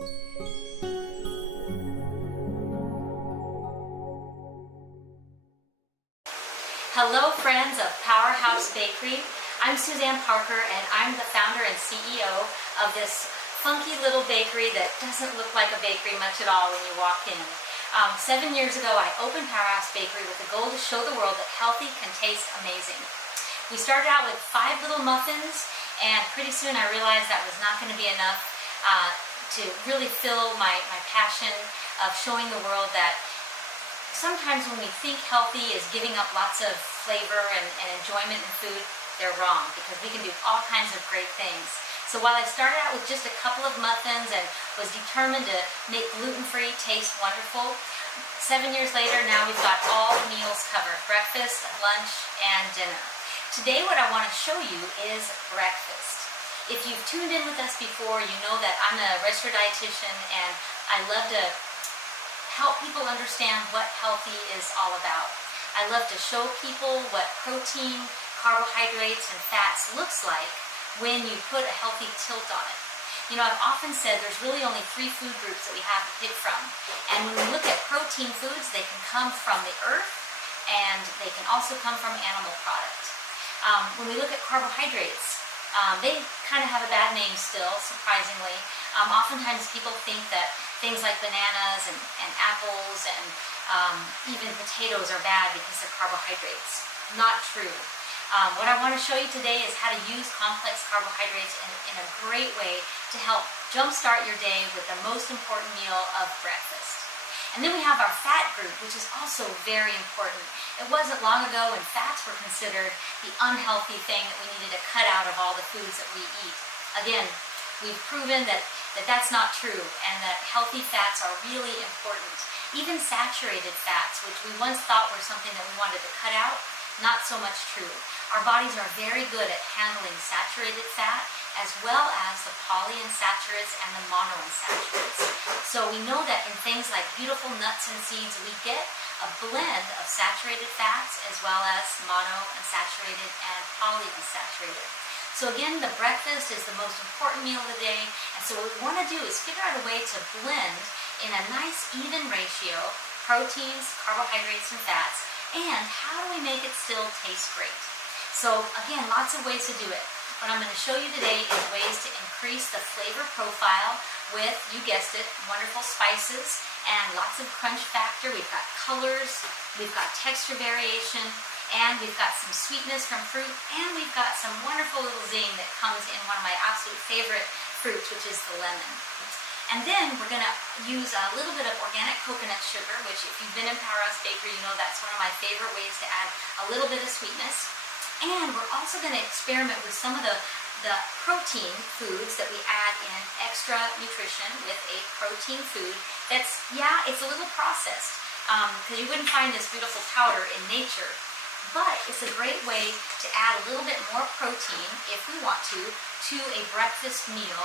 Hello friends of Powerhouse Bakery. I'm Suzanne Parker and I'm the founder and CEO of this funky little bakery that doesn't look like a bakery much at all when you walk in. 7 years ago I opened Powerhouse Bakery with the goal to show the world that healthy can taste amazing. We started out with 5 little muffins and pretty soon I realized that was not going to be enough to really fill my passion of showing the world that sometimes when we think healthy is giving up lots of flavor and enjoyment in food, they're wrong, because we can do all kinds of great things. So while I started out with just a couple of muffins and was determined to make gluten-free taste wonderful, 7 years later now we've got all the meals covered, breakfast, lunch, and dinner. Today what I want to show you is breakfast. If you've tuned in with us before, you know that I'm a registered dietitian and I love to help people understand what healthy is all about. I love to show people what protein, carbohydrates, and fats looks like when you put a healthy tilt on it. You know, I've often said there's really only 3 food groups that we have to pick from. And when we look at protein foods, they can come from the earth and they can also come from animal product. When we look at carbohydrates, they kind of have a bad name still, surprisingly. Oftentimes people think that things like bananas and apples and even potatoes are bad because they're carbohydrates. Not true. What I want to show you today is how to use complex carbohydrates in a great way to help jumpstart your day with the most important meal of breakfast. And then we have our fat group, which is also very important. It wasn't long ago when fats were considered the unhealthy thing that we needed to cut out of all the foods that we eat. Again, we've proven that that's not true and that healthy fats are really important. Even saturated fats, which we once thought were something that we wanted to cut out, not so much true. Our bodies are very good at handling saturated fat as well as the polyunsaturates and the monounsaturates. So we know that in things like beautiful nuts and seeds, we get a blend of saturated fats as well as monounsaturated and polyunsaturated. So again, the breakfast is the most important meal of the day, and so what we want to do is figure out a way to blend in a nice even ratio proteins, carbohydrates, and fats, and how do we make it still taste great? So again, lots of ways to do it. What I'm going to show you today is ways to increase the flavor profile with, you guessed it, wonderful spices and lots of crunch factor. We've got colors, we've got texture variation, and we've got some sweetness from fruit, and we've got some wonderful little zing that comes in one of my absolute favorite fruits, which is the lemon. And then we're going to use a little bit of organic coconut sugar, which if you've been in Powerhouse Bakery, you know that's one of my favorite ways to add a little bit of sweetness. And we're also going to experiment with some of the protein foods that we add in extra nutrition with a protein food that's, yeah, it's a little processed because you wouldn't find this beautiful powder in nature. But it's a great way to add a little bit more protein, if we want to a breakfast meal.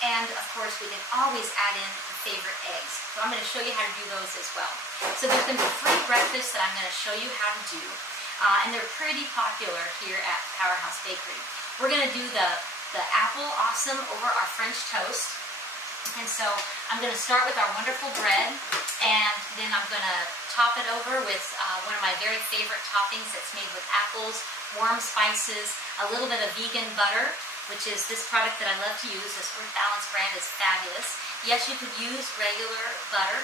And of course, we can always add in the favorite eggs. So I'm going to show you how to do those as well. So there's going to be 3 breakfasts that I'm going to show you how to do. And they're pretty popular here at Powerhouse Bakery. We're going to do the apple awesome over our French toast. And so I'm going to start with our wonderful bread, and then I'm going to top it over with one of my very favorite toppings that's made with apples, warm spices, a little bit of vegan butter, which is this product that I love to use. This Earth Balance brand is fabulous. Yes, you could use regular butter,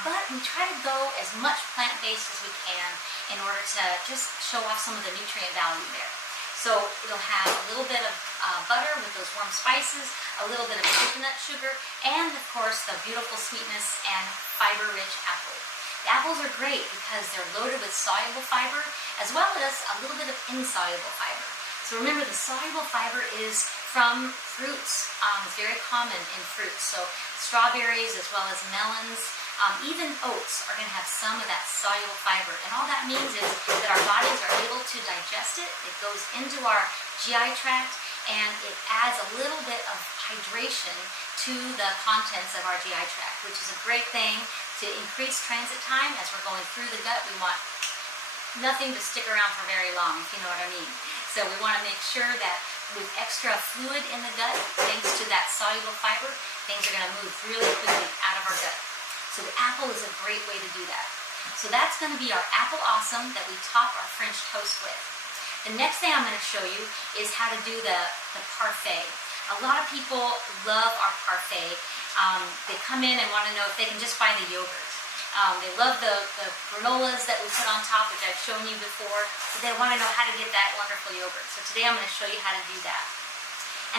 but we try to go as much plant-based as we can in order to just show off some of the nutrient value there. So it'll have a little bit of butter with those warm spices, a little bit of coconut sugar, and of course the beautiful sweetness and fiber-rich apple. The apples are great because they're loaded with soluble fiber as well as a little bit of insoluble fiber. So remember, the soluble fiber is from fruits. It's very common in fruits. So strawberries as well as melons, even oats are going to have some of that soluble fiber. And all that means is that our bodies are able to digest it. It goes into our GI tract and it adds a little bit of hydration to the contents of our GI tract, which is a great thing to increase transit time as we're going through the gut. We want nothing to stick around for very long, if you know what I mean. So we want to make sure that with extra fluid in the gut, thanks to that soluble fiber, things are going to move really quickly out of our gut. So the apple is a great way to do that. So that's going to be our apple awesome that we top our French toast with. The next thing I'm going to show you is how to do the parfait. A lot of people love our parfait. They come in and want to know if they can just buy the yogurt. They love the granolas that we put on top, which I've shown you before, but they want to know how to get that wonderful yogurt. So today I'm going to show you how to do that.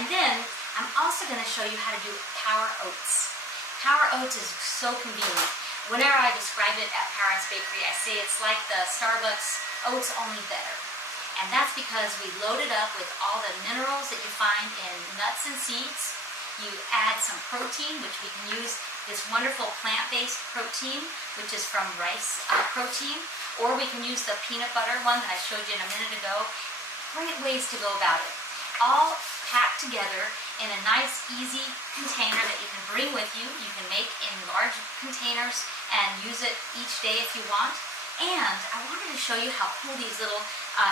And then I'm also going to show you how to do power oats. Power oats is so convenient. Whenever I describe it at Powerhouse Bakery, I say it's like the Starbucks oats, only better. And that's because we load it up with all the minerals that you find in nuts and seeds. You add some protein, which we can use this wonderful plant-based protein, which is from rice protein, or we can use the peanut butter one that I showed you a minute ago. Great ways to go about it. All packed together in a nice, easy container that you can bring with you. You can make in large containers and use it each day if you want. And I wanted to show you how cool these little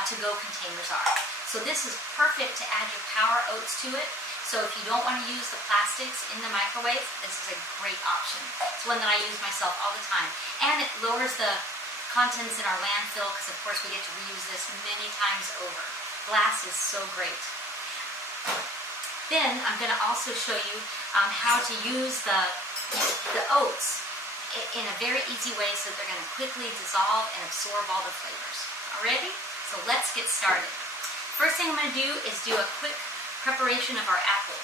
to-go containers are. So this is perfect to add your power oats to it. So if you don't want to use the plastics in the microwave, this is a great option. It's one that I use myself all the time. And it lowers the contents in our landfill because, of course, we get to reuse this many times over. Glass is so great. Then I'm going to also show you how to use the oats in a very easy way so they're going to quickly dissolve and absorb all the flavors. All ready? So let's get started. First thing I'm going to do is do a quick preparation of our apple.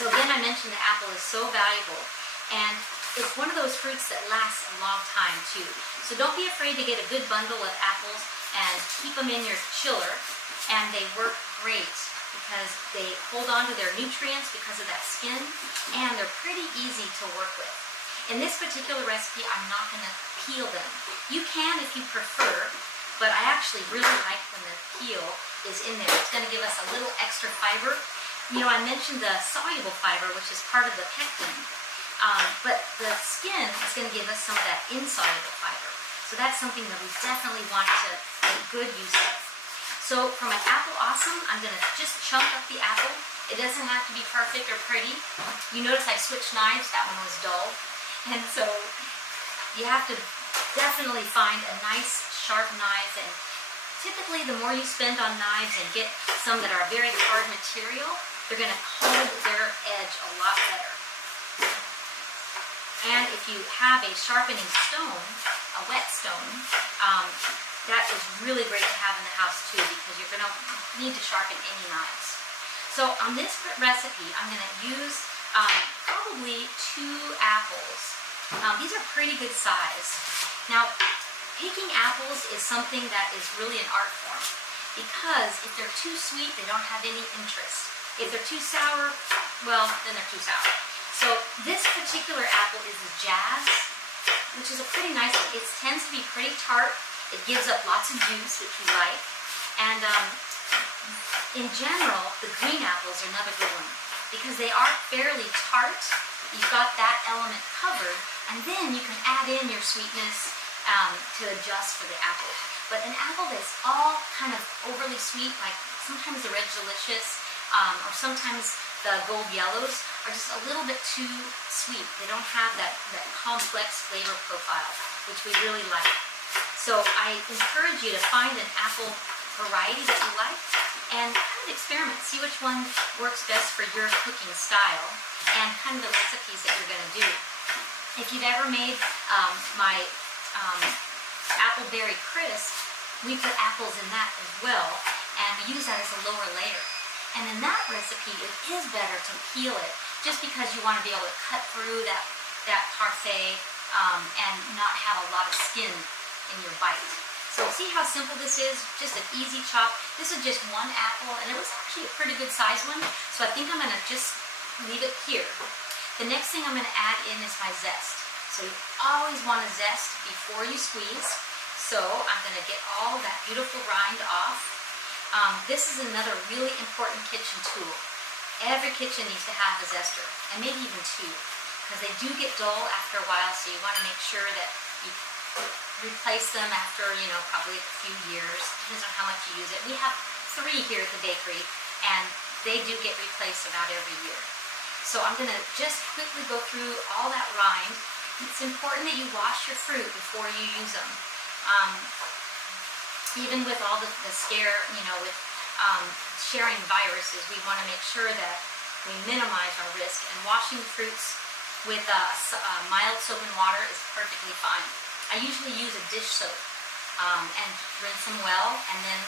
So again, I mentioned the apple is so valuable, and it's one of those fruits that lasts a long time too. So don't be afraid to get a good bundle of apples and keep them in your chiller, and they work great because they hold on to their nutrients because of that skin, and they're pretty easy to work with. In this particular recipe, I'm not going to peel them. You can if you prefer, but I actually really like when the peel is in there. It's going to give us a little extra fiber. You know, I mentioned the soluble fiber, which is part of the pectin, but the skin is going to give us some of that insoluble fiber. So that's something that we definitely want to make good use of. So for my apple awesome, I'm going to just chunk up the apple. It doesn't have to be perfect or pretty. You notice I switched knives. That one was dull. And so you have to definitely find a nice sharp knife, and typically the more you spend on knives and get some that are very hard material, they're going to hold their edge a lot better. And if you have a sharpening stone, a wet stone, that is really great to have in the house too, because you're going to need to sharpen any knives. So on this recipe, I'm going to use probably 2 apples. These are pretty good size. Now, picking apples is something that is really an art form, because if they're too sweet, they don't have any interest. If they're too sour, well, then they're too sour. So this particular apple is a Jazz, which is a pretty nice one. It tends to be pretty tart. It gives up lots of juice, which we like. And in general, the green apples are another good one, because they are fairly tart. You've got that element covered, and then you can add in your sweetness to adjust for the apple. But an apple that's all kind of overly sweet, like sometimes the Red Delicious, or sometimes the Gold Yellows, are just a little bit too sweet. They don't have that complex flavor profile, which we really like. So I encourage you to find an apple variety that you like and kind of experiment. See which one works best for your cooking style and kind of the recipes that you're going to do. If you've ever made my apple berry crisp, we put apples in that as well, and we use that as a lower layer. And in that recipe, it is better to peel it, just because you want to be able to cut through that parfait and not have a lot of skin in your bite. So see how simple this is? Just an easy chop. This is just 1 apple, and it was actually a pretty good size one, so I think I'm going to just leave it here. The next thing I'm going to add in is my zest. So you always want to zest before you squeeze. So I'm going to get all that beautiful rind off. This is another really important kitchen tool. Every kitchen needs to have a zester, and maybe even 2, because they do get dull after a while, so you want to make sure that you replace them after, probably a few years. Depends on how much you use it. We have 3 here at the bakery, and they do get replaced about every year. So I'm going to just quickly go through all that rind. It's important that you wash your fruit before you use them. Even with all the scare, with sharing viruses, we want to make sure that we minimize our risk. And washing fruits with mild soap and water is perfectly fine. I usually use a dish soap and rinse them well. And then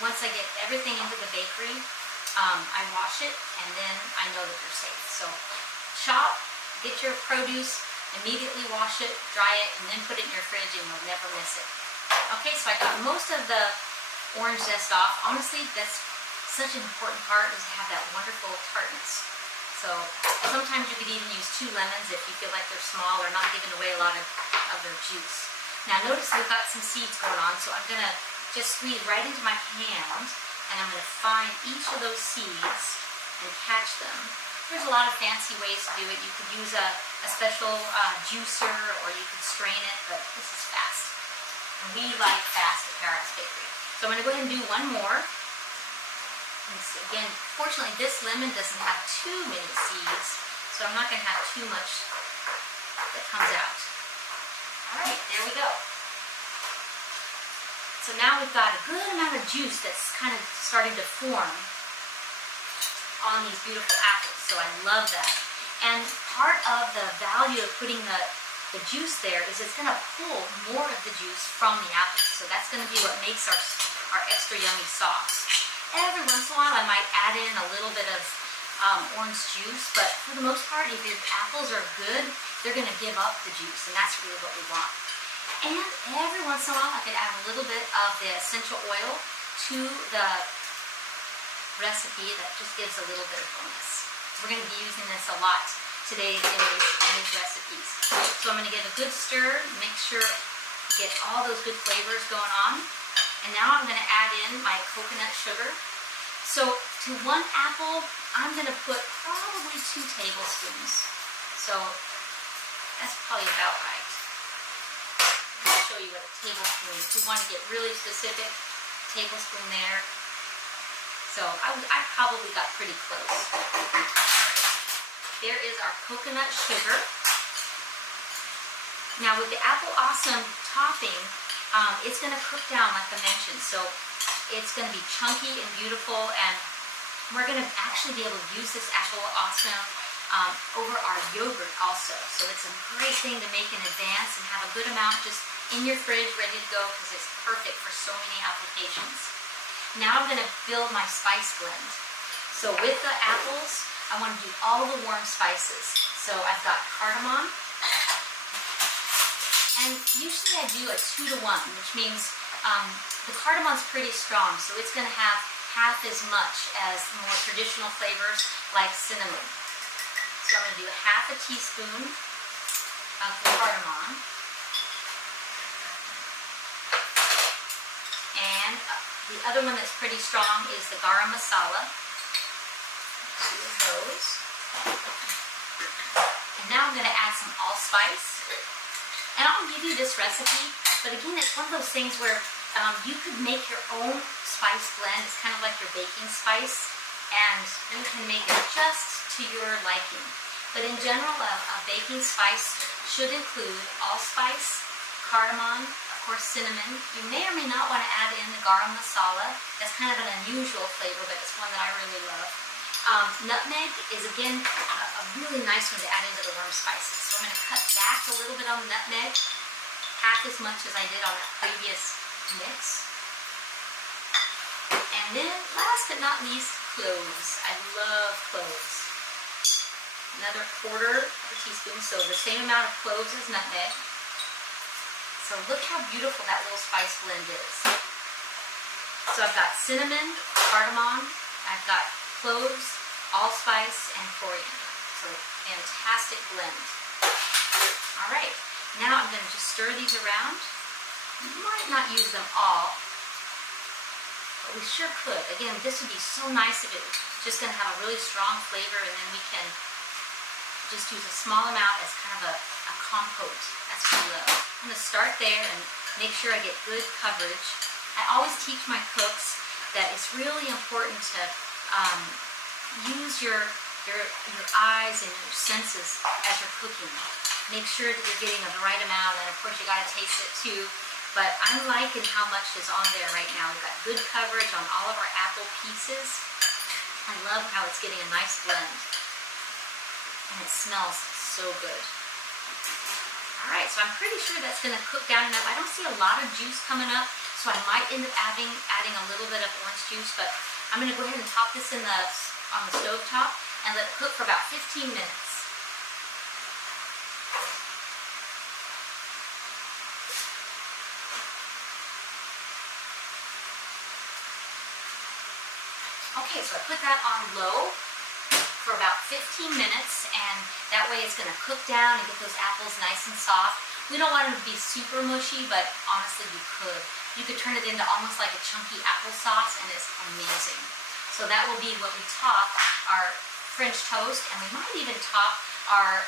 once I get everything into the bakery, I wash it, and then I know that they're safe. So chop, get your produce, immediately wash it, dry it, and then put it in your fridge, and you'll never miss it. Okay, so I got most of the orange zest off. Honestly, that's such an important part, is to have that wonderful tartness. So sometimes you could even use 2 lemons if you feel like they're small or not giving away a lot of their juice. Now notice we've got some seeds going on, so I'm going to just squeeze right into my hand, and I'm going to find each of those seeds and catch them. There's a lot of fancy ways to do it. You could use a special juicer, or you could strain it, but this is fast. And we like fast at Powerhouse Bakery. So I'm going to go ahead and do one more. And again, fortunately this lemon doesn't have too many seeds, so I'm not going to have too much that comes out. Alright, there we go. So now we've got a good amount of juice that's kind of starting to form on these beautiful apples. So I love that. And part of the value of putting the juice there is it's going to pull more of the juice from the apples. So that's going to be what makes our extra yummy sauce. Every once in a while I might add in a little bit of orange juice, but for the most part, if your apples are good, they're going to give up the juice, and that's really what we want. And every once in a while I could add a little bit of the essential oil to the recipe. That just gives a little bit of bonus. We're going to be using this a lot today in these recipes. So I'm going to give a good stir, make sure you get all those good flavors going on. And now I'm going to add in my coconut sugar. So to 1 apple, I'm going to put probably 2 tablespoons. So that's probably about right. I'll show you what a tablespoon, if you want to get really specific, tablespoon there. So I probably got pretty close. Alright, there is our coconut sugar. Now with the Apple Awesome topping, it's going to cook down like I mentioned. So it's going to be chunky and beautiful, and we're going to actually be able to use this Apple Awesome over our yogurt also. So it's a great thing to make in advance and have a good amount just in your fridge ready to go, because it's perfect for so many applications. Now I'm going to build my spice blend. So with the apples, I want to do all the warm spices. So I've got cardamom, and usually I do a 2-to-1, which means the cardamon's pretty strong, so it's going to have half as much as more traditional flavors like cinnamon. So I'm going to do half a teaspoon of the cardamom, and the other one that's pretty strong is the garam masala. 2 of those. And now I'm going to add some allspice. And I'll give you this recipe, but again, it's one of those things where you could make your own spice blend. It's kind of like your baking spice, and you can make it just to your liking. But in general, a baking spice should include allspice, cardamom, of course cinnamon. You may or may not want to add in the garam masala. That's kind of an unusual flavor, but it's one that I really love. Nutmeg is, again, a really nice one to add into the warm spices. So I'm going to cut back a little bit on the nutmeg, half as much as I did on that previous mix. And then, last but not least, cloves. I love cloves. Another 1/4 of a teaspoon, so the same amount of cloves as nutmeg. So look how beautiful that little spice blend is. So I've got cinnamon, cardamom, I've got cloves, allspice, and coriander. So fantastic blend. Alright, now I'm going to just stir these around. You might not use them all, but we sure could. Again, this would be so nice if it's just going to have a really strong flavor, and then we can just use a small amount as kind of a compote. That's what I love. I'm going to start there and make sure I get good coverage. I always teach my cooks that it's really important to use your eyes and your senses as you're cooking. Make sure that you're getting the right amount, and of course you gotta taste it too. But I'm liking how much is on there right now. We've got good coverage on all of our apple pieces. I love how it's getting a nice blend. And it smells so good. Alright, so I'm pretty sure that's gonna cook down enough. I don't see a lot of juice coming up, so I might end up adding a little bit of orange juice, but I'm gonna go ahead and pop this on the stove top and let it cook for about 15 minutes. Okay, so I put that on low for about 15 minutes, and that way it's going to cook down and get those apples nice and soft. We don't want them to be super mushy, but honestly you could. You could turn it into almost like a chunky applesauce, and it's amazing. So that will be what we top our French toast, and we might even top our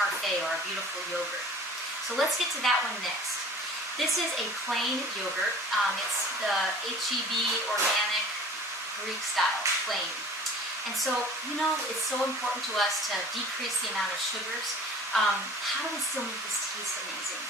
parfait, or our beautiful yogurt. So let's get to that one next. This is a plain yogurt. It's the HEB organic Greek style, plain. And so, you know, it's so important to us to decrease the amount of sugars. How do we still make this taste amazing?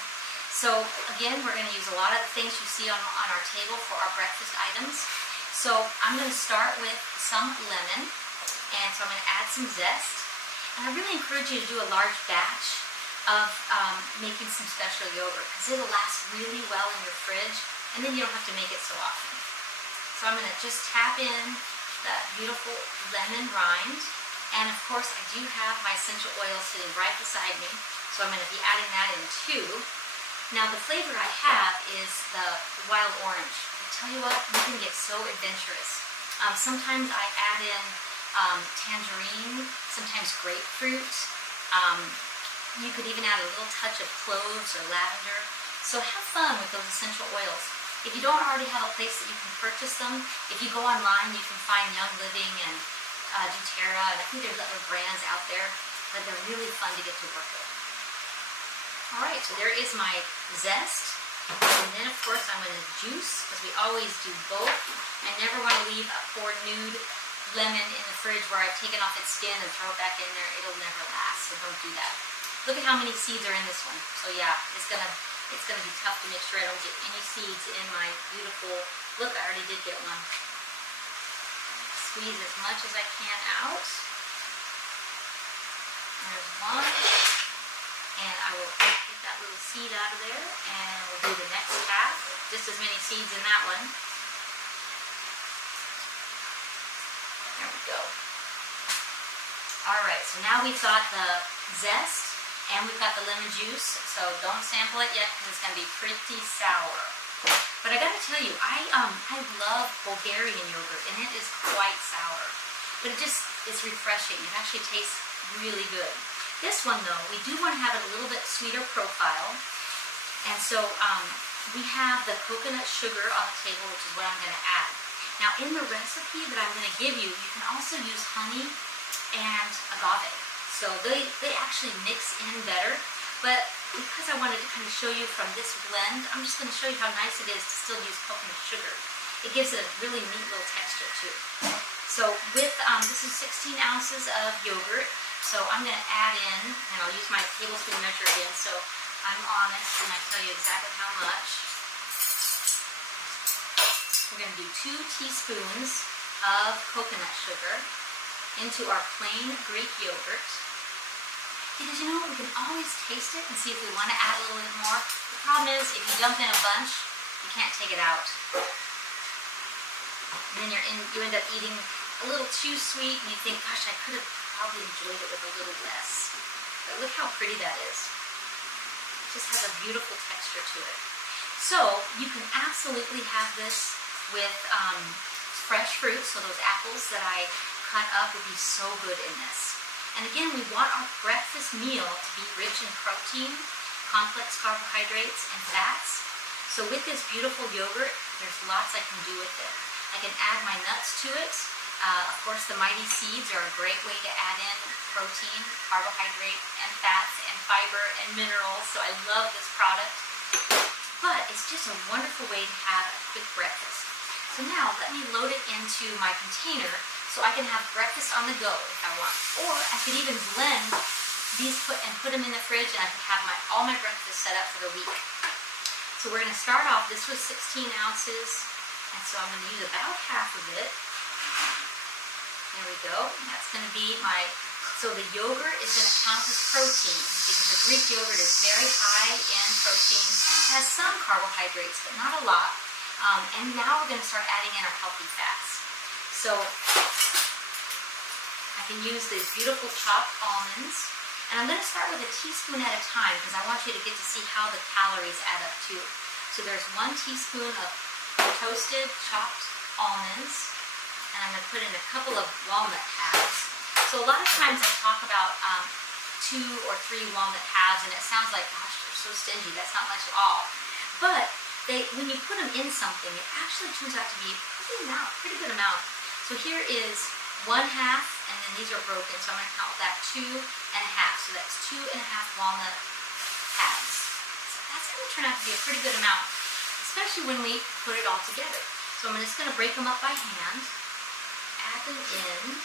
So again, we're going to use a lot of the things you see on our table for our breakfast items. So I'm going to start with some lemon, and so I'm going to add some zest. And I really encourage you to do a large batch of making some special yogurt, because it'll last really well in your fridge, and then you don't have to make it so often. So I'm going to just tap in that beautiful lemon rind, and of course I do have my essential oil sitting right beside me, so I'm going to be adding that in too. Now the flavor I have is the wild orange. I tell you what, you can get so adventurous. Sometimes I add in tangerine, sometimes grapefruit. You could even add a little touch of cloves or lavender. So have fun with those essential oils. If you don't already have a place that you can purchase them, if you go online, you can find Young Living and doTERRA, and I think there's other brands out there, but they're really fun to get to work with. Alright, so there is my zest, and then of course I'm going to juice, because we always do both. I never want to leave a poor nude lemon in the fridge where I've taken off its skin and throw it back in there. It'll never last, so don't do that. Look at how many seeds are in this one. So yeah, it's gonna be tough to make sure I don't get any seeds in my beautiful, look, I already did get one. Squeeze as much as I can out. There's one. And I will get that little seed out of there, and we'll do the next half. Just as many seeds in that one. There we go. Alright, so now we've got the zest, and we've got the lemon juice, so don't sample it yet because it's going to be pretty sour. But I gotta tell you, I love Bulgarian yogurt, and it is quite sour. But it just is refreshing. It actually tastes really good. This one though, we do want to have it a little bit sweeter profile. And so we have the coconut sugar on the table, which is what I'm going to add. Now in the recipe that I'm going to give you, you can also use honey and agave. So they actually mix in better, but because I wanted to kind of show you from this blend, I'm just going to show you how nice it is to still use coconut sugar. It gives it a really neat little texture too. So with, this is 16 ounces of yogurt, so I'm going to add in, and I'll use my tablespoon measure again, so I'm honest and I tell you exactly how much. We're going to do 2 teaspoons of coconut sugar into our plain Greek yogurt. Because you know, we can always taste it and see if we want to add a little bit more. The problem is, if you dump in a bunch, you can't take it out. And then you end up eating a little too sweet, and you think, gosh, I could have probably enjoyed it with a little less. But look how pretty that is. It just has a beautiful texture to it. So, you can absolutely have this with fresh fruit, so those apples that I cut up would be so good in this. And again, we want our breakfast meal to be rich in protein, complex carbohydrates, and fats. So with this beautiful yogurt, there's lots I can do with it. I can add my nuts to it. Of course, the mighty seeds are a great way to add in protein, carbohydrate, and fats, and fiber, and minerals. So I love this product. But it's just a wonderful way to have a quick breakfast. So So now let me load it into my container so I can have breakfast on the go if I want. Or I could even blend these and put them in the fridge, and I could have all my breakfast set up for the week. So we're going to start off, this was 16 ounces, and so I'm going to use about half of it. There we go. That's going to be so the yogurt is going to count as protein because the Greek yogurt is very high in protein. It has some carbohydrates, but not a lot. And now we're going to start adding in our healthy fats. So I can use these beautiful chopped almonds. And I'm going to start with a teaspoon at a time because I want you to get to see how the calories add up too. So there's 1 teaspoon of toasted chopped almonds. And I'm going to put in a couple of walnut halves. So a lot of times I talk about 2 or 3 walnut halves, and it sounds like, gosh, they're so stingy. That's not much at all. But when you put them in something, it actually turns out to be a pretty good amount. So here is 1/2, and then these are broken, so I'm going to count that 2 1/2. So that's 2 1/2 walnut halves. So that's going to turn out to be a pretty good amount, especially when we put it all together. So I'm just going to break them up by hand, add them in.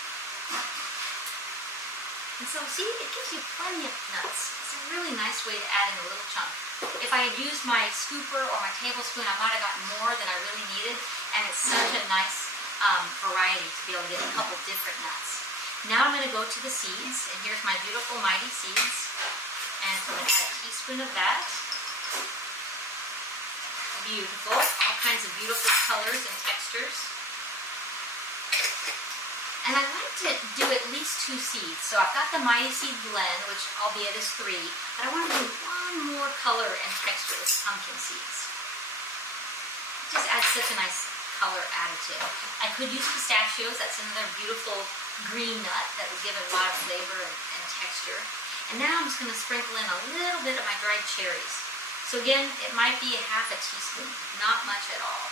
And so see, it gives you plenty of nuts. It's a really nice way to add in a little chunk. If I had used my scooper or my tablespoon, I might have gotten more than I really needed, and it's such a nice variety to be able to get a couple different nuts. Now I'm going to go to the seeds, and here's my beautiful mighty seeds. And so I'm going to add a teaspoon of that. Beautiful, all kinds of beautiful colors and textures. And I like to do at least 2 seeds. So I've got the mighty seed blend, which albeit is 3, but I want to do 1 more color and texture with pumpkin seeds. It just adds such a nice color additive. I could use pistachios. That's another beautiful green nut that would give it a lot of flavor and texture. And now I'm just going to sprinkle in a little bit of my dried cherries. So again, it might be a 1/2 teaspoon, not much at all.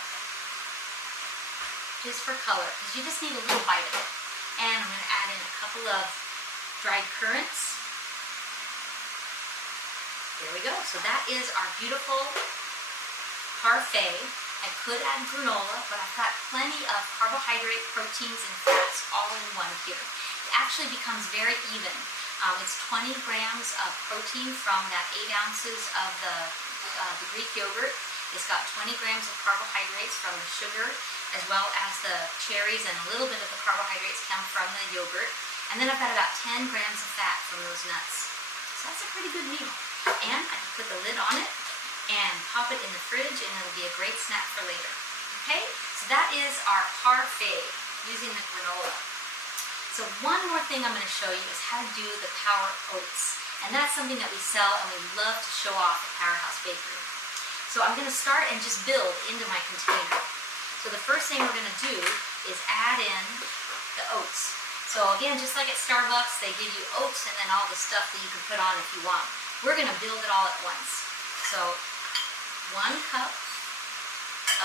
Just for color, because you just need a little bite of it. And I'm going to add in a couple of dried currants. There we go. So that is our beautiful parfait. I could add granola, but I've got plenty of carbohydrate, proteins, and fats all in one here. It actually becomes very even. It's 20 grams of protein from that 8 ounces of the Greek yogurt. It's got 20 grams of carbohydrates from the sugar, as well as the cherries, and a little bit of the carbohydrates come from the yogurt. And then I've got about 10 grams of fat from those nuts. So that's a pretty good meal. And I can put the lid on it and pop it in the fridge, and it'll be a great snack for later. Okay, so that is our parfait using the granola. So one more thing I'm going to show you is how to do the power oats. And that's something that we sell and we love to show off at Powerhouse Bakery. So I'm going to start and just build into my container. So the first thing we're going to do is add in the oats. So again, just like at Starbucks, they give you oats and then all the stuff that you can put on if you want. We're going to build it all at once. So 1 cup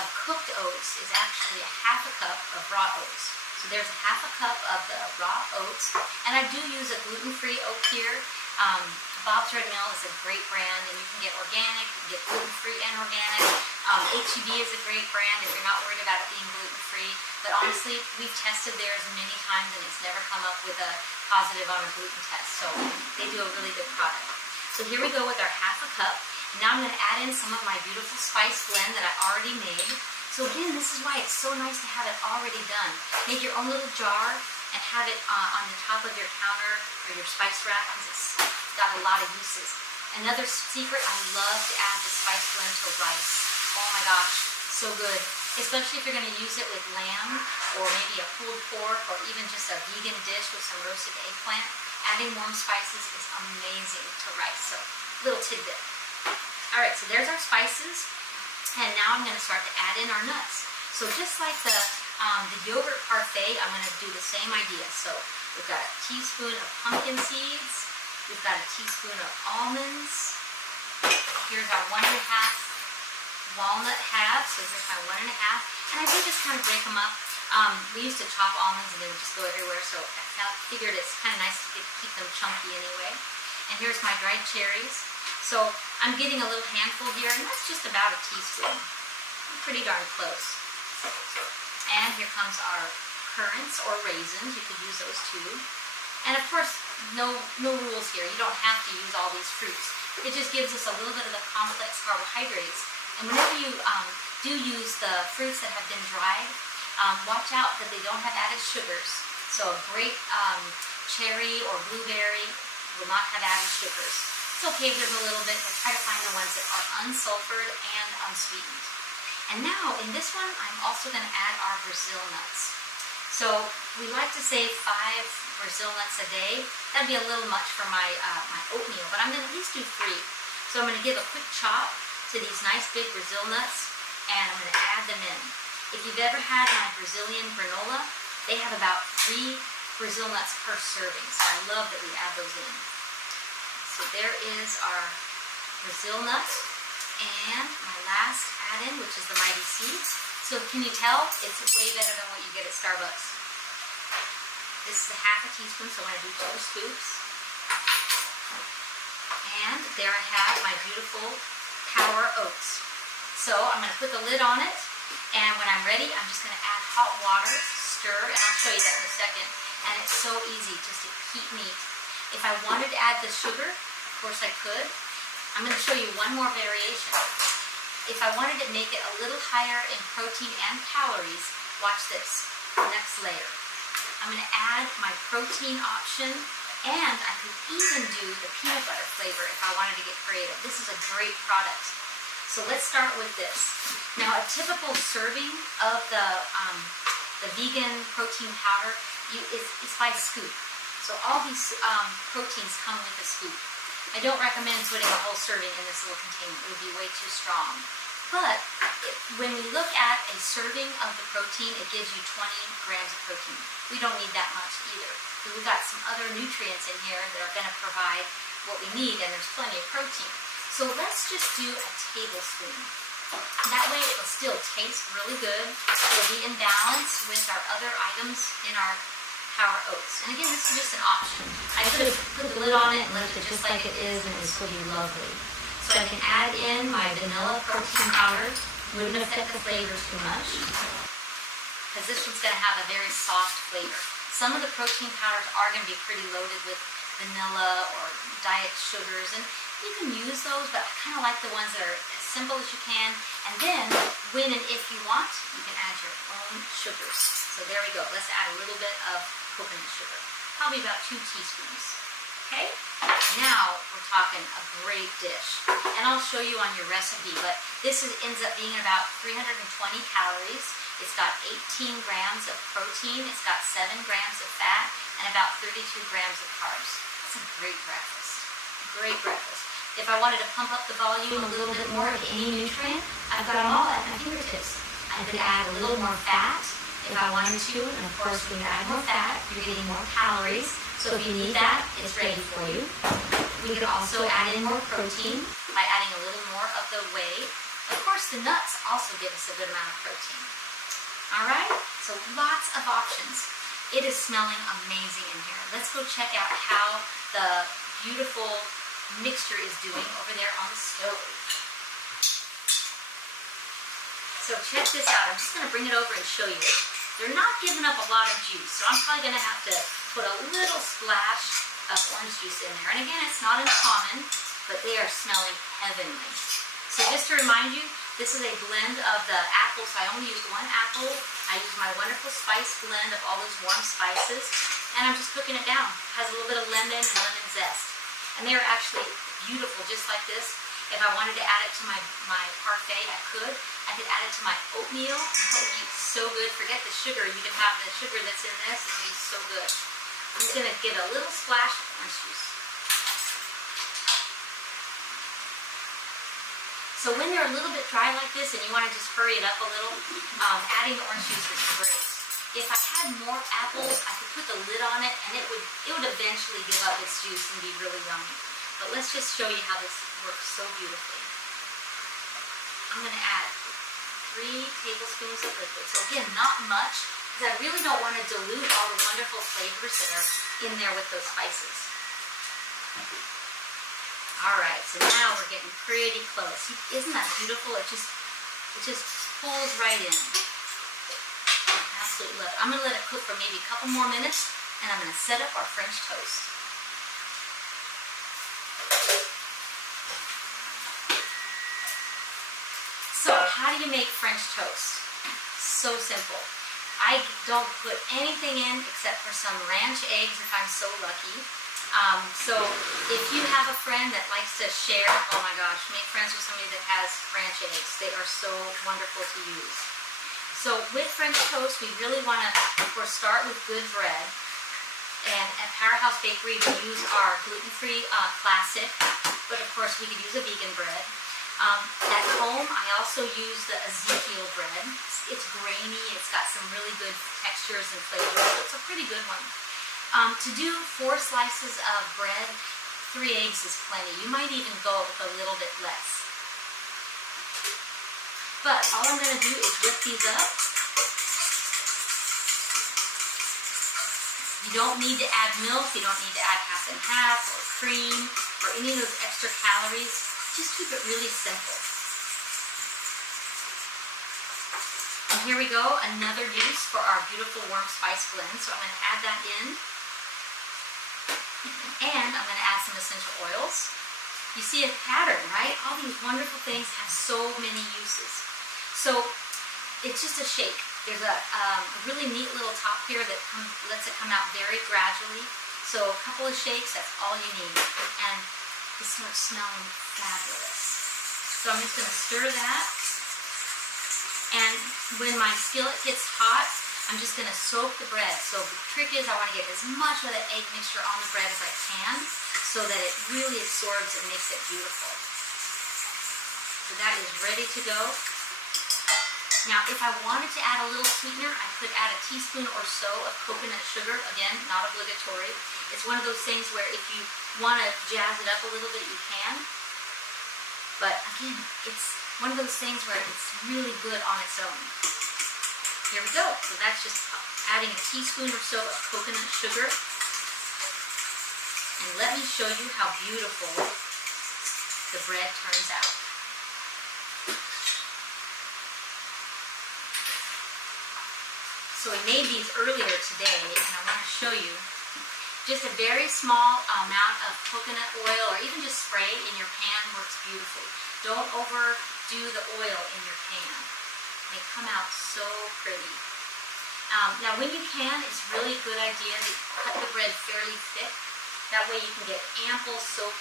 of cooked oats is actually a 1/2 cup of raw oats. So there's 1/2 cup of the raw oats. And I do use a gluten-free oat here. Bob's Red Mill is a great brand, and you can get organic, you can get gluten-free and organic. H-E-B is a great brand if you're not worried about it being gluten-free. But honestly, we've tested theirs many times, and it's never come up with a positive on a gluten test. So they do a really good product. So here we go with our 1/2 cup. Now I'm going to add in some of my beautiful spice blend that I already made. So again, this is why it's so nice to have it already done. Make your own little jar and have it on the top of your counter or your spice rack, because it's got a lot of uses. Another secret, I love to add the spice blend to rice. Oh my gosh, so good. Especially if you're going to use it with lamb or maybe a pulled pork or even just a vegan dish with some roasted eggplant. Adding warm spices is amazing to rice. So, little tidbit. Alright, so there's our spices. And now I'm going to start to add in our nuts. So just like the yogurt parfait, I'm going to do the same idea. So we've got a teaspoon of pumpkin seeds. We've got a teaspoon of almonds. Here's our 1 1/2 walnut halves. So here's my 1 1/2. And I do just kind of break them up. We used to chop almonds and they would just go everywhere. So I figured it's kind of nice to keep them chunky anyway. And here's my dried cherries. So I'm getting a little handful here, and that's just about a teaspoon. Pretty darn close. And here comes our currants or raisins. You could use those too. And of course, no rules here. You don't have to use all these fruits. It just gives us a little bit of the complex carbohydrates. And whenever you do use the fruits that have been dried, watch out that they don't have added sugars. So a great cherry or blueberry will not have added sugars. It's okay if there's a little bit, but try to find the ones that are unsulfured and unsweetened. And now in this one, I'm also going to add our Brazil nuts. So we like to say 5 Brazil nuts a day. That'd be a little much for my oatmeal, but I'm going to at least do 3. So I'm going to give a quick chop to these nice big Brazil nuts, and I'm going to add them in. If you've ever had my Brazilian granola, they have about 3 Brazil nuts per serving, so I love that we add those in. So there is our Brazil nuts, and my last add-in, which is the mighty seeds. So can you tell? It's way better than what you get at Starbucks. This is a ½ teaspoon, so I'm going to do 2 scoops. And there I have my beautiful power oats. So I'm going to put the lid on it, and when I'm ready, I'm just going to add hot water, stir, and I'll show you that in a second. And it's so easy just to heat meat. If I wanted to add the sugar, of course I could. I'm going to show you one more variation. If I wanted to make it a little higher in protein and calories, watch this, next layer. I'm going to add my protein option, and I could even do the peanut butter flavor if I wanted to get creative. This is a great product. So let's start with this. Now a typical serving of the vegan protein powder is by scoop. So all these proteins come with a scoop. I don't recommend putting a whole serving in this little container. It would be way too strong. But when we look at a serving of the protein, it gives you 20 grams of protein. We don't need that much either. We've got some other nutrients in here that are going to provide what we need, and there's plenty of protein. So let's just do a tablespoon. That way it will still taste really good. It will be in balance with our other items in our power oats. And again, this is just an option. I could have put the lid on it and left it just like it is, and it would still be lovely. So I can add in my vanilla protein powder. Wouldn't affect the flavors too much, because this one's going to have a very soft flavor. Some of the protein powders are going to be pretty loaded with vanilla or diet sugars, and you can use those, but I kind of like the ones that are as simple as you can. And then, when and if you want, you can add your own sugars. So there we go. Let's add a little bit of coconut sugar, probably about 2 teaspoons. Okay? Now we're talking a great dish. And I'll show you on your recipe, but this ends up being about 320 calories. It's got 18 grams of protein, it's got 7 grams of fat, and about 32 grams of carbs. That's a great breakfast. Great breakfast. If I wanted to pump up the volume a little bit more of any nutrient, I've got them all at my fingertips. I could add a little more fat if I wanted to, and of course when you add more fat, you're getting more calories. So if you need that, it's ready for you. We could also add in more protein by adding a little more of the whey. Of course, the nuts also give us a good amount of protein. Alright, so lots of options. It is smelling amazing in here. Let's go check out how the beautiful mixture is doing over there on the stove. So check this out. I'm just going to bring it over and show you. They're not giving up a lot of juice, so I'm probably going to have to put a little splash of orange juice in there. And again, it's not uncommon, but they are smelling heavenly. So just to remind you, this is a blend of the apples. I only used 1 apple. I used my wonderful spice blend of all those warm spices, and I'm just cooking it down. It has a little bit of lemon and lemon zest. And they're actually beautiful, just like this. If I wanted to add it to my parfait, I could. I could add it to my oatmeal. That would be so good. Forget the sugar. You can have the sugar that's in this. It would be so good. I'm just going to give it a little splash of orange juice. So when they're a little bit dry like this and you want to just hurry it up a little, adding the orange juice is great. If I had more apples, I could put the lid on it, and it would eventually give up its juice and be really yummy. But let's just show you how this works so beautifully. I'm going to add 3 tablespoons of liquid. So again, not much, because I really don't want to dilute all the wonderful flavors that are in there with those spices. Alright, so now we're getting pretty close. Isn't that beautiful? It just pulls right in. absolutely love it. I'm going to let it cook for maybe a couple more minutes, and I'm going to set up our French toast. So how do you make French toast? So simple. I don't put anything in except for some ranch eggs if I'm so lucky. So if you have a friend that likes to share, oh my gosh, make friends with somebody that has ranch eggs. They are so wonderful to use. So with French toast, we really want to, of course, start with good bread. And at Powerhouse Bakery, we use our gluten-free classic, but of course we could use a vegan bread. At home, I also use the Ezekiel bread. It's grainy, it's got some really good textures and flavors. It's a pretty good one. To do 4 slices of bread, 3 eggs is plenty. You might even go with a little bit less. But all I'm going to do is whip these up. You don't need to add milk, you don't need to add half and half or cream or any of those extra calories. Just keep it really simple. And here we go, another use for our beautiful warm spice blend. So I'm going to add that in. And I'm going to add some essential oils. You see a pattern, right? All these wonderful things have so many uses. So it's just a shake. There's a really neat little top here that lets it come out very gradually. So a couple of shakes, that's all you need. And it starts smelling fabulous. So I'm just going to stir that. And when my skillet gets hot, I'm just going to soak the bread. So the trick is I want to get as much of that egg mixture on the bread as I can so that it really absorbs and makes it beautiful. So that is ready to go. Now, if I wanted to add a little sweetener, I could add a teaspoon or so of coconut sugar. Again, not obligatory. It's one of those things where if you want to jazz it up a little bit, you can. But again, it's one of those things where it's really good on its own. Here we go. So that's just adding a teaspoon or so of coconut sugar. And let me show you how beautiful the bread turns out. So we made these earlier today, and I want to show you just a very small amount of coconut oil, or even just spray in your pan works beautifully. Don't overdo the oil in your pan. They come out so pretty. Now when you can, it's really a good idea to cut the bread fairly thick. That way you can get ample soak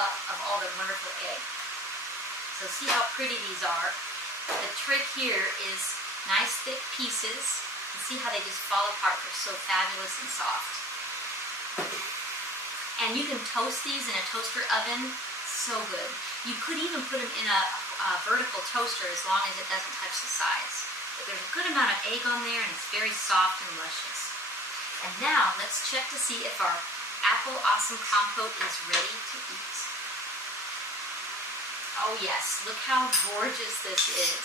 up of all the wonderful egg. So see how pretty these are. The trick here is nice thick pieces. And see how they just fall apart. They're so fabulous and soft. And you can toast these in a toaster oven. So good. You could even put them in a vertical toaster as long as it doesn't touch the sides. But there's a good amount of egg on there and it's very soft and luscious. And now let's check to see if our apple awesome compote is ready to eat. Oh yes, look how gorgeous this is.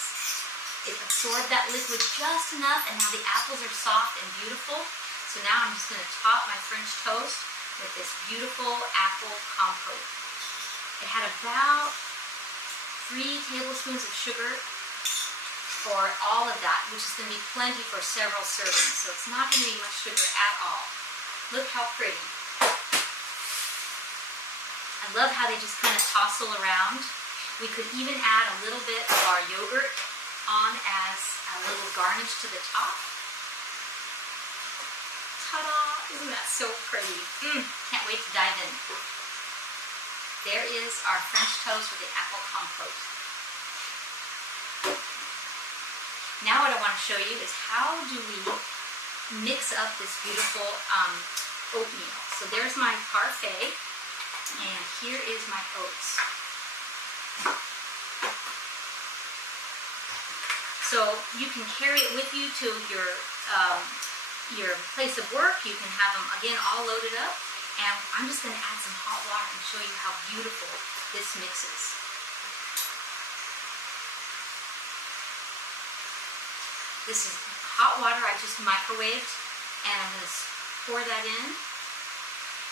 It absorbed that liquid just enough, and now the apples are soft and beautiful. So now I'm just going to top my French toast with this beautiful apple compote. It had about 3 tablespoons of sugar for all of that, which is going to be plenty for several servings. So it's not going to be much sugar at all. Look how pretty. I love how they just kind of tossle around. We could even add a little bit of our yogurt on as a little garnish to the top. Ta-da! Isn't that so pretty? Can't wait to dive in. There is our French toast with the apple compote. Now what I want to show you is how do we mix up this beautiful oatmeal. So there's my parfait, and here is my oats. So you can carry it with you to your place of work. You can have them, again, all loaded up. And I'm just going to add some hot water and show you how beautiful this mixes. This is hot water I just microwaved, and I'm going to pour that in.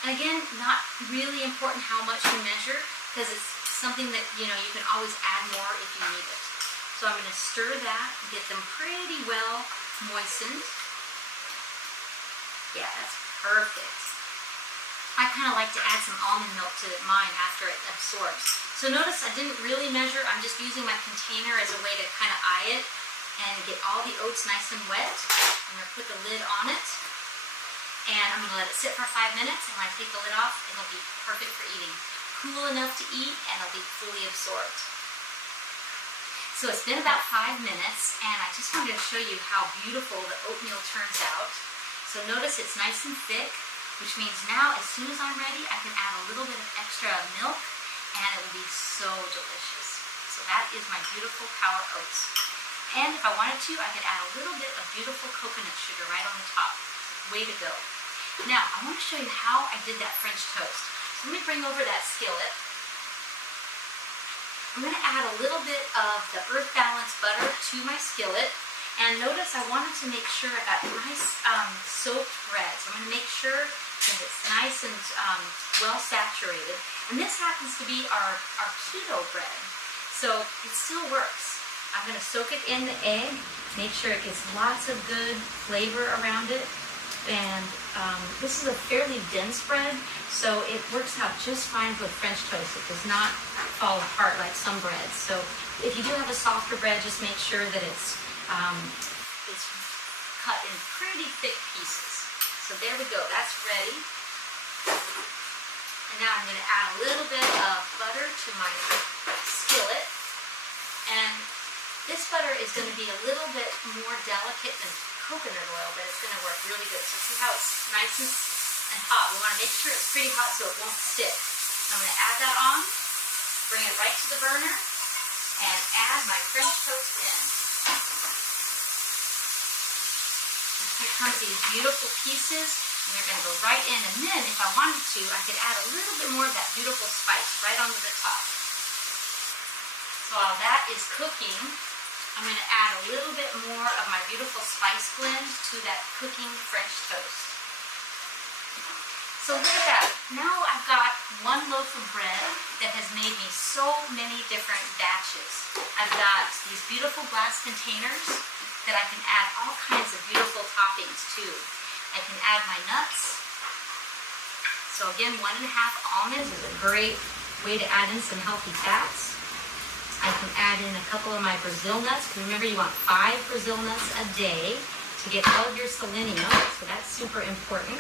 And again, not really important how much you measure, because it's something that, you know, you can always add more if you need it. So I'm going to stir that and get them pretty well moistened. Yeah, that's perfect. I kind of like to add some almond milk to mine after it absorbs. So notice I didn't really measure. I'm just using my container as a way to kind of eye it and get all the oats nice and wet. I'm going to put the lid on it. And I'm going to let it sit for 5 minutes. And when I take the lid off, it'll be perfect for eating. Cool enough to eat, and it'll be fully absorbed. So it's been about 5 minutes, and I just wanted to show you how beautiful the oatmeal turns out. So notice it's nice and thick, which means now as soon as I'm ready, I can add a little bit of extra milk, and it will be so delicious. So that is my beautiful power oats. And if I wanted to, I could add a little bit of beautiful coconut sugar right on the top. Way to go. Now, I want to show you how I did that French toast. So let me bring over that skillet. I'm going to add a little bit of the Earth Balance butter to my skillet. And notice I wanted to make sure I got nice soaked bread. So I'm going to make sure that it's nice and well saturated. And this happens to be our keto bread. So it still works. I'm going to soak it in the egg, make sure it gets lots of good flavor around it. And this is a fairly dense bread, so it works out just fine with French toast. It does not fall apart like some breads. So if you do have a softer bread, just make sure that it's cut in pretty thick pieces. So there we go, that's ready. And now I'm going to add a little bit of butter to my skillet. And this butter is going to be a little bit more delicate than coconut oil, but it's going to work really good. So see how it's nice and hot. We want to make sure it's pretty hot so it won't stick. I'm going to add that on, bring it right to the burner, and add my French toast in. Here comes these beautiful pieces, and they're going to go right in. And then, if I wanted to, I could add a little bit more of that beautiful spice right onto the top. So while that is cooking, I'm going to add a little bit more of my beautiful spice blend to that cooking French toast. So look at that. Now I've got one loaf of bread that has made me so many different batches. I've got these beautiful glass containers that I can add all kinds of beautiful toppings to. I can add my nuts. So again, 1.5 almonds is a great way to add in some healthy fats. I can add in a couple of my Brazil nuts. Remember, you want 5 Brazil nuts a day to get all of your selenium, so that's super important.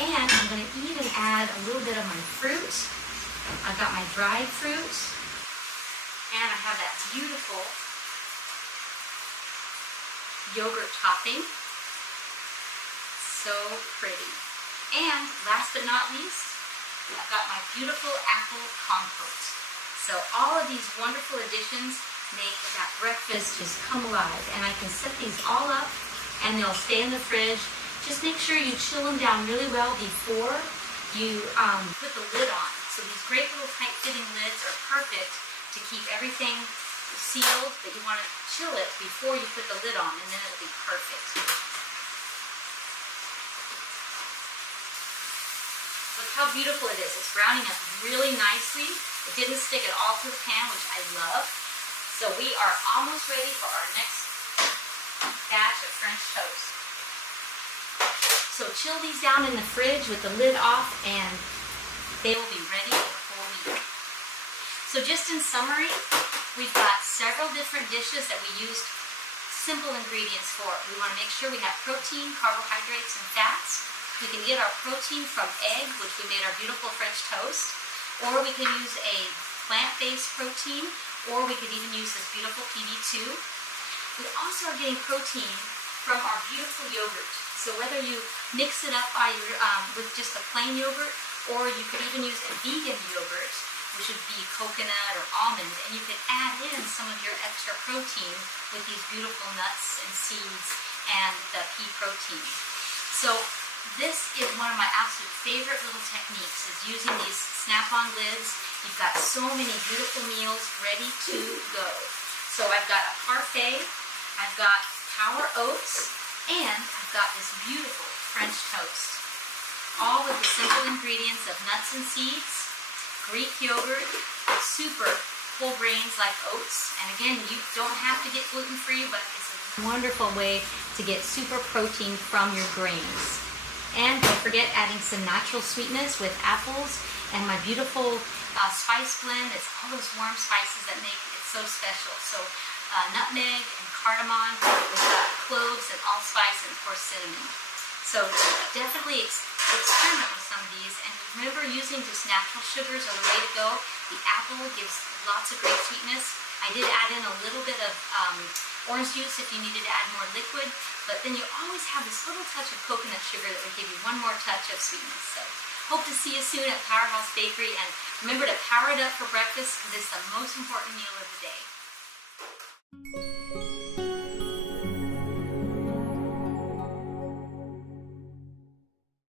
And I'm going to even add a little bit of my fruit. I've got my dried fruit, and I have that beautiful yogurt topping. So pretty. And last but not least, I've got my beautiful apple compote. So all of these wonderful additions make that breakfast just come alive. And I can set these all up and they'll stay in the fridge. Just make sure you chill them down really well before you put the lid on. So these great little tight fitting lids are perfect to keep everything sealed, but you want to chill it before you put the lid on, and then it'll be perfect. Look how beautiful it is. It's browning up really nicely. It didn't stick at all to the pan, which I love. So we are almost ready for our next batch of French toast. So chill these down in the fridge with the lid off, and they will be ready for the whole week. So just in summary, we've got several different dishes that we used simple ingredients for. We want to make sure we have protein, carbohydrates, and fats. We can get our protein from egg, which we made our beautiful French toast. Or we could use a plant-based protein, or we could even use this beautiful PB2. We also are getting protein from our beautiful yogurt. So whether you mix it up with just a plain yogurt, or you could even use a vegan yogurt, which would be coconut or almond, and you could add in some of your extra protein with these beautiful nuts and seeds and the pea protein. So this is one of my absolute favorite little techniques, is using these snap-on lids. You've got so many beautiful meals ready to go. So I've got a parfait, I've got power oats, and I've got this beautiful French toast. All with the simple ingredients of nuts and seeds, Greek yogurt, super whole grains like oats. And again, you don't have to get gluten-free, but it's a Wonderful way to get super protein from your grains. And don't forget adding some natural sweetness with apples and my beautiful spice blend. It's all those warm spices that make it so special. So nutmeg and cardamom with cloves and allspice and of course cinnamon. So definitely experiment with some of these, and remember, using just natural sugars are the way to go. The apple gives lots of great sweetness. I did add in a little bit of orange juice if you needed to add more liquid, but then you always have this little touch of coconut sugar that would give you one more touch of sweetness. So hope to see you soon at Powerhouse Bakery, and remember to power it up for breakfast because it's the most important meal of the day.